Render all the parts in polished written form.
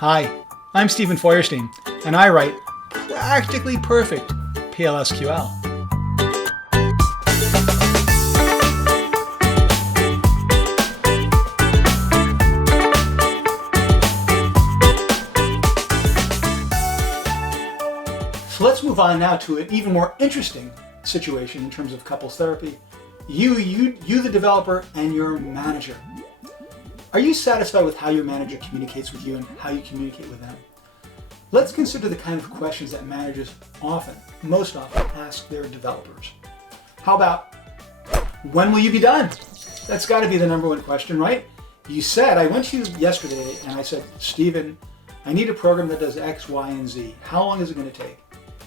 Hi, I'm Stephen Feuerstein, and I write practically perfect PLSQL. So let's move on now to an even more interesting situation in terms of couples therapy. You the developer, and your manager. Are you satisfied with how your manager communicates with you and how you communicate with them? Let's consider the kind of questions that managers most often ask their developers. How about, when will you be done? That's got to be the number one question, right? You said, I went to you yesterday and I said, Stephen, I need a program that does X, Y, and Z. How long is it going to take?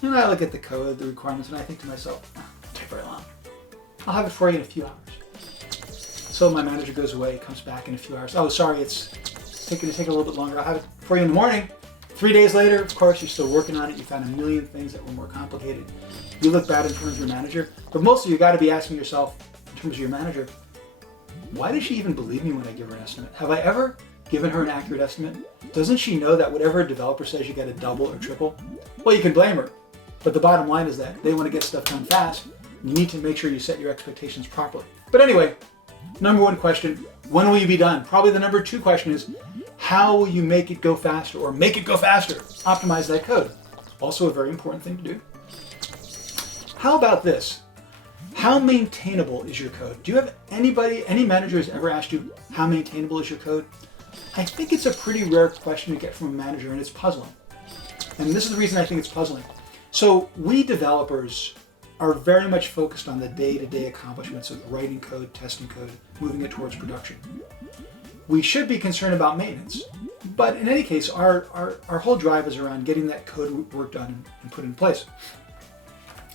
And I look at the code, the requirements, and I think to myself, it won't take very long. I'll have it for you in a few hours. So my manager goes away, comes back in a few hours. Oh, sorry, it's going to take a little bit longer. I'll have it for you in the morning. 3 days later, of course, you're still working on it. You found a million things that were more complicated. You look bad in front of your manager. But mostly you got to be asking yourself, in terms of your manager, why does she even believe me when I give her an estimate? Have I ever given her an accurate estimate? Doesn't she know that whatever a developer says you got to double or triple? Well, you can blame her. But the bottom line is that they want to get stuff done fast. You need to make sure you set your expectations properly. But anyway, number one question, when will you be done? Probably the number two question is, how will you make it go faster, or make it go faster? Optimize that code. Also a very important thing to do. How about this? How maintainable is your code? Do you have any manager has ever asked you, how maintainable is your code? I think it's a pretty rare question to get from a manager, and it's puzzling. And this is the reason I think it's puzzling. So we developers are very much focused on the day-to-day accomplishments of writing code, testing code, moving it towards production. We should be concerned about maintenance, but in any case, our whole drive is around getting that code work done and put in place.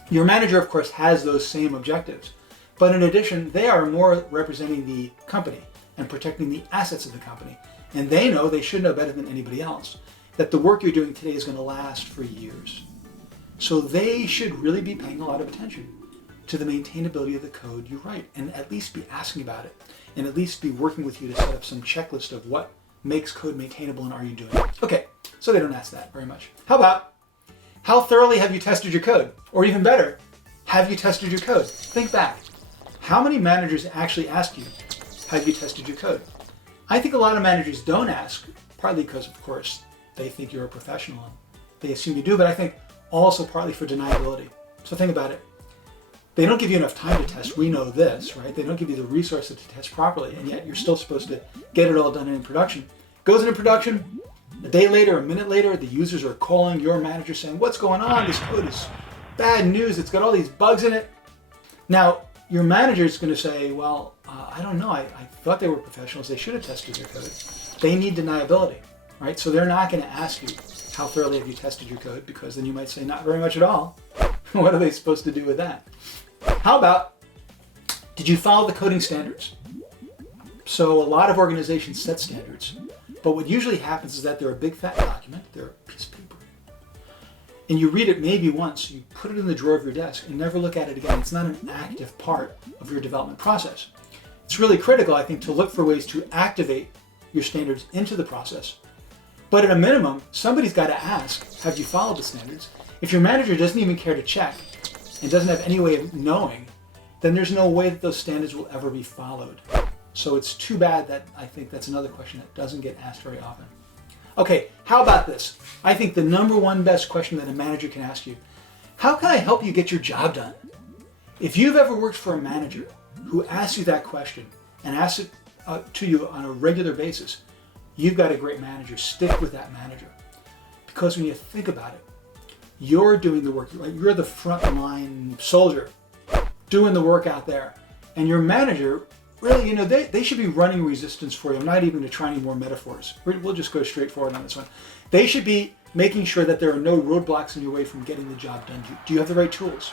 Your manager, of course, has those same objectives, but in addition, they are more representing the company and protecting the assets of the company, and they know, they should know better than anybody else, that the work you're doing today is going to last for years. So they should really be paying a lot of attention to the maintainability of the code you write, and at least be asking about it, and at least be working with you to set up some checklist of what makes code maintainable and are you doing it. Okay, so they don't ask that very much. How about, how thoroughly have you tested your code? Or even better, have you tested your code? Think back. How many managers actually ask you, have you tested your code? I think a lot of managers don't ask, partly because, of course, they think you're a professional and they assume you do, but I think also partly for deniability. So think about it. They don't give you enough time to test. We know this, right? They don't give you the resources to test properly, and yet you're still supposed to get it all done in production. Goes into production, a day later, a minute later, the users are calling your manager saying, what's going on? This code is bad news. It's got all these bugs in it. Now, your manager is going to say, well, I don't know. I thought they were professionals. They should have tested their code. They need deniability, right? So they're not going to ask you, how thoroughly have you tested your code? Because then you might say, not very much at all. What are they supposed to do with that? How about, did you follow the coding standards? So a lot of organizations set standards, but what usually happens is that they're a big fat document, they're a piece of paper. And you read it maybe once, you put it in the drawer of your desk and never look at it again. It's not an active part of your development process. It's really critical, I think, to look for ways to activate your standards into the process. But at a minimum, somebody's got to ask, have you followed the standards? If your manager doesn't even care to check and doesn't have any way of knowing, then there's no way that those standards will ever be followed. So it's too bad that I think that's another question that doesn't get asked very often. Okay, how about this? I think the number one best question that a manager can ask you, how can I help you get your job done? If you've ever worked for a manager who asks you that question and asks it to you on a regular basis, you've got a great manager. Stick with that manager. Because when you think about it, you're doing the work. You're the frontline soldier doing the work out there. And your manager, really, they should be running resistance for you. I'm not even going to try any more metaphors. We'll just go straight forward on this one. They should be making sure that there are no roadblocks in your way from getting the job done. Do you have the right tools?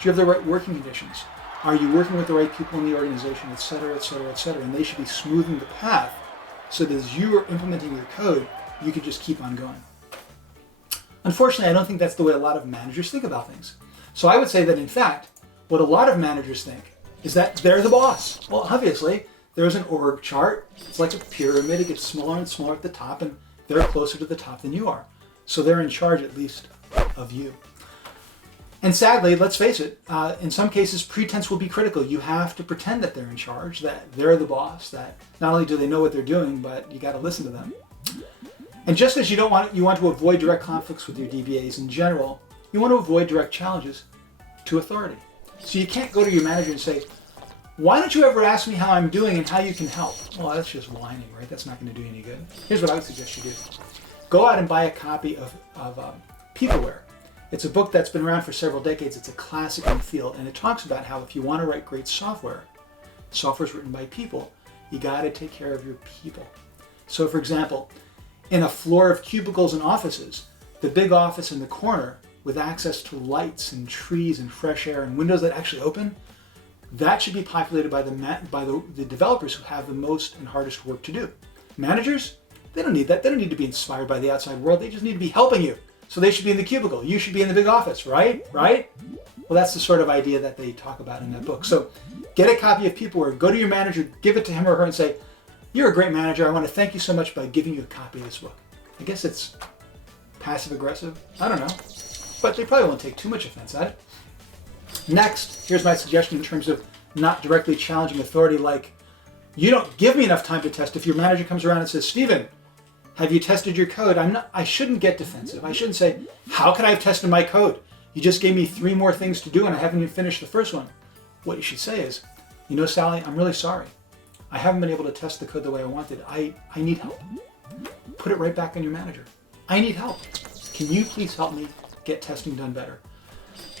Do you have the right working conditions? Are you working with the right people in the organization, et cetera, et cetera, et cetera? And they should be smoothing the path so that as you are implementing your code, you can just keep on going. Unfortunately, I don't think that's the way a lot of managers think about things. So I would say that, in fact, what a lot of managers think is that they're the boss. Well, obviously, there's an org chart. It's like a pyramid. It gets smaller and smaller at the top, and they're closer to the top than you are. So they're in charge, at least, of you. And sadly, let's face it, in some cases, pretense will be critical. You have to pretend that they're in charge, that they're the boss, that not only do they know what they're doing, but you got to listen to them. And just as you want to avoid direct conflicts with your DBAs in general, you want to avoid direct challenges to authority. So you can't go to your manager and say, why don't you ever ask me how I'm doing and how you can help? Well, that's just whining, right? That's not going to do you any good. Here's what I would suggest you do. Go out and buy a copy of Peopleware. It's a book that's been around for several decades. It's a classic in the field, and it talks about how if you want to write great software, software's written by people, you got to take care of your people. So for example, in a floor of cubicles and offices, the big office in the corner with access to lights and trees and fresh air and windows that actually open, that should be populated by the developers who have the most and hardest work to do. Managers, they don't need that. They don't need to be inspired by the outside world. They just need to be helping you. So they should be in the cubicle. You should be in the big office, right? Right? Well, that's the sort of idea that they talk about in that book. So get a copy of Peopleware. Go to your manager, give it to him or her and say, you're a great manager. I want to thank you so much by giving you a copy of this book. I guess it's passive aggressive. I don't know. But they probably won't take too much offense at it. Next, here's my suggestion in terms of not directly challenging authority, like, you don't give me enough time to test. If your manager comes around and says, Stephen, have you tested your code? I shouldn't get defensive. I shouldn't say, how can I have tested my code? You just gave me 3 more things to do and I haven't even finished the first one. What you should say is, you know, Sally, I'm really sorry. I haven't been able to test the code the way I wanted. I need help. Put it right back on your manager. I need help. Can you please help me get testing done better?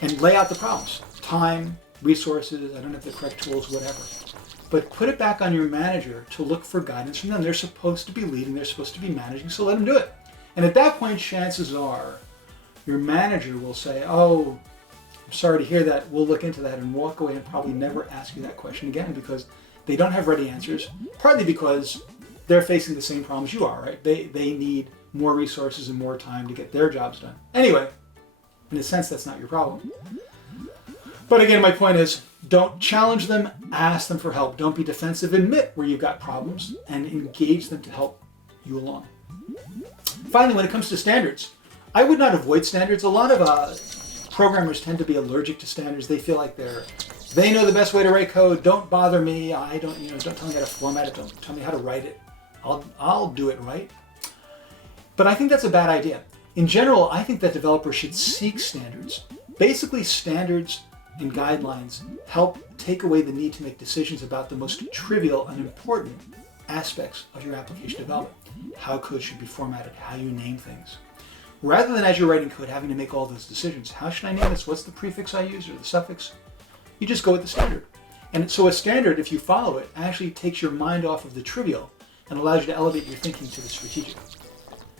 And lay out the problems. Time, resources, I don't have the correct tools, whatever. But put it back on your manager to look for guidance from them. They're supposed to be leading, they're supposed to be managing, so let them do it. And at that point, chances are your manager will say, oh, I'm sorry to hear that, we'll look into that, and walk away and probably never ask you that question again because they don't have ready answers, partly because they're facing the same problems you are, right? They need more resources and more time to get their jobs done. Anyway, in a sense, that's not your problem. But again, my point is, don't challenge them, ask them for help. Don't be defensive, admit where you've got problems, and engage them to help you along. Finally, when it comes to standards, I would not avoid standards. A lot of programmers tend to be allergic to standards. They feel like they know the best way to write code. Don't bother me. Don't tell me how to format it. Don't tell me how to write it. I'll do it right. But I think that's a bad idea. In general, I think that developers should seek standards. Basically, standards and guidelines help take away the need to make decisions about the most trivial and important aspects of your application development. How code should be formatted, how you name things. Rather than as you're writing code having to make all those decisions, how should I name this? What's the prefix I use or the suffix? You just go with the standard. And so a standard, if you follow it, actually takes your mind off of the trivial and allows you to elevate your thinking to the strategic.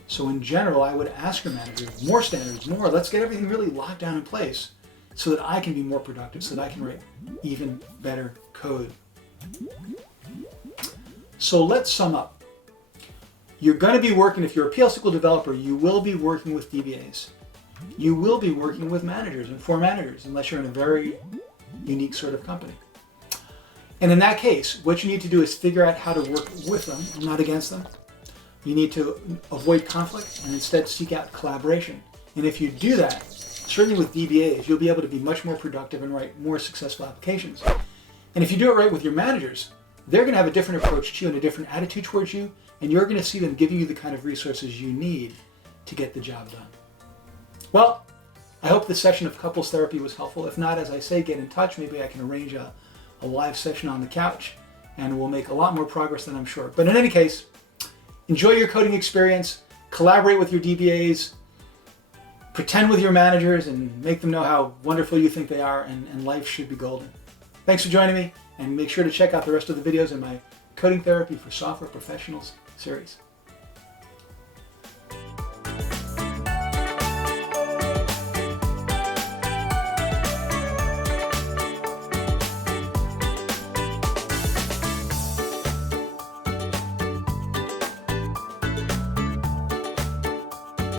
So in general, I would ask your manager, more standards, more, let's get everything really locked down in place so that I can be more productive, so that I can write even better code. So let's sum up. You're going to be working, if you're a PL/SQL developer, you will be working with DBAs. You will be working with managers and for managers, unless you're in a very unique sort of company. And in that case, what you need to do is figure out how to work with them, not against them. You need to avoid conflict and instead seek out collaboration. And if you do that, certainly with DBAs, you'll be able to be much more productive and write more successful applications. And if you do it right with your managers, they're going to have a different approach to you and a different attitude towards you, and you're going to see them giving you the kind of resources you need to get the job done. Well, I hope this session of couples therapy was helpful. If not, as I say, get in touch. Maybe I can arrange a live session on the couch, and we'll make a lot more progress than I'm sure. But in any case, enjoy your coding experience, collaborate with your DBAs, pretend with your managers, and make them know how wonderful you think they are, and life should be golden. Thanks for joining me, and make sure to check out the rest of the videos in my Coding Therapy for Software Professionals series.